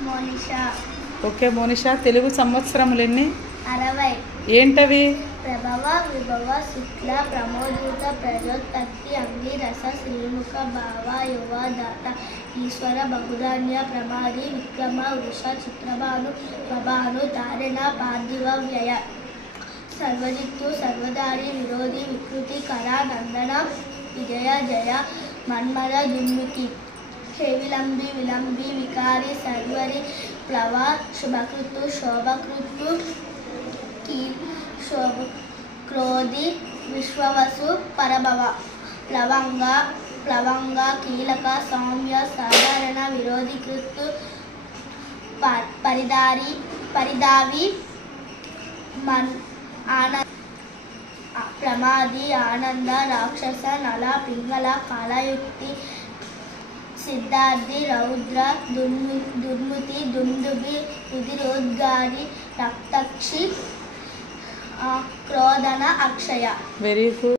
Monisha. Okay Monisha Telugu సంవత్సరములు ఎన్ని అరవై. ఏంటవి? ప్రభవ విభవ శుక్ల ప్రమోదూత ప్రజోత్పత్తి అంగిరస శ్రీముఖ భావ యువ దాత ఈశ్వర బహుధాన్య ప్రమాది విక్రమ వృష చిత్రభాను ప్రభాను తారణ పార్థివ వ్యయ. సర్వజిత్తు సర్వదారి విరోధి వికృతి కళా నందన విజయ జయ మన్మర దుర్ముఖి హే విలంబి విలంబి వికారి సర్వరి ప్లవ శుభకృతు శోభకృతు కీ శోభ క్రోధి విశ్వవసు పరభవ ప్లవంగ ప్లవంగ కీలక సౌమ్య సాధారణ విరోధి కృత్తు ప- పరిదారి పరిదావి మన్ ఆన ప్రమాది ఆనంద రాక్షస నల పింగళ కాలయుక్తి సిద్ధార్థి రౌద్ర దుర్ము దుర్ముతి దుందుబి ఉదిరోద్గారి రక్తక్షి క్రోధన అక్షయ. Very good